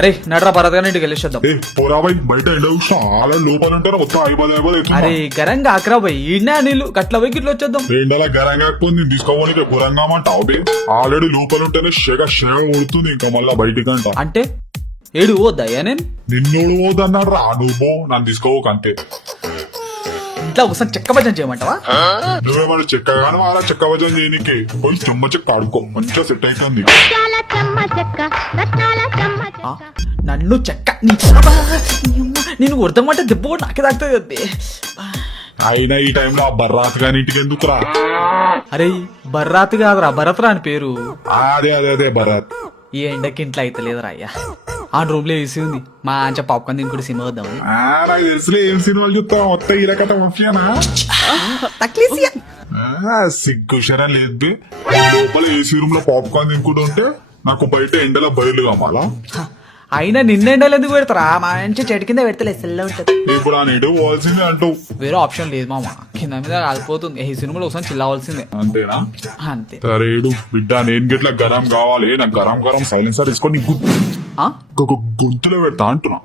అరే నడరా భరత్ గారి ఇంటికి వెళ్ళేసేద్దాం. పోరాబాయ్ బయట ఎండ చూసిన ఆల లోపల ఉంటారా మొత్తం అయిపోయి అరే గరంగా ఆకరా పోయి ఈడ్నా నీళ్ళు గట్ల పోయి గిట్ల వచ్చేద్దాం. ఎండలా గరంగా కాకపోతే తీసుకోవాలి గురంగామంటావు బే ఆల్రెడీ లోపల ఉంటేనే షెగ కొడుతుంది ఇంకా మళ్ళా బయటికంట. అంటే ఏడు పోద్దయ్యా నేను నిన్నోడు పోదన్నాడు రా నువ్వు నన్ను తీసుకోకంతే. ఇంట్లో ఒకసారి చెక్క భజన చేయమంటావా? నువ్వేమన్నా చెక్కగాను అలా చెక్క భజన చేయనికి పోయి చెమ్మ చెక్క ఆడుకో మంచిగా సెట్ అవుతుంది. నన్ను చెక్క నేను ఉడతామంటే దెబ్బ కూడా నాకే తాకుతుంది. అయినా ఈ టైంలో ఆ బర్రాత్ గాని ఇంటికి ఎందుకురా? అరే బర్రాత్ కాదురా భరత్ రా అని పేరు. అదే అదే అదే బర్రాత్. ఈ ఎండకి ఇంట్లో అయితే లేదురా అయ్యా. ఆ రూమ్ లో వేసి ఉంది మా అంచ పాప్కార్న్ దీని కూడా సినిమా వద్దామని. నాకు తెలుసులే ఏం సినిమాలు చూస్తావు మొత్తం ఇరకట మఫియానా సిగ్గుషరా లేదు. లోపల ఏసీ రూమ్ లో పాప్కార్న్ తినుకుంటూ ఉంటే నాకు బయట ఎండలో బయలు కావాలా? అయినా నిన్న ఎండలు ఎందుకు పెడతారా? మంచి చెట్టు కింద పెడతలే సెల్ల ఉంటది. ఇప్పుడు ఆ నీడు పోవాల్సిందే అంటూ వేరే ఆప్షన్ లేదు మామ. కింద మీద కాలిపోతుంది. ఈ సినిమాలో ఒకసారి చిల్లవలసిందే. అంతేనా? అంతే. సరేడు బిడ్డ నేను గిట్లా గరం కావాలి నాకు గరం గరం సైలెన్సర్ తీసుకొని గొంతులో పెడతా అంటున్నా.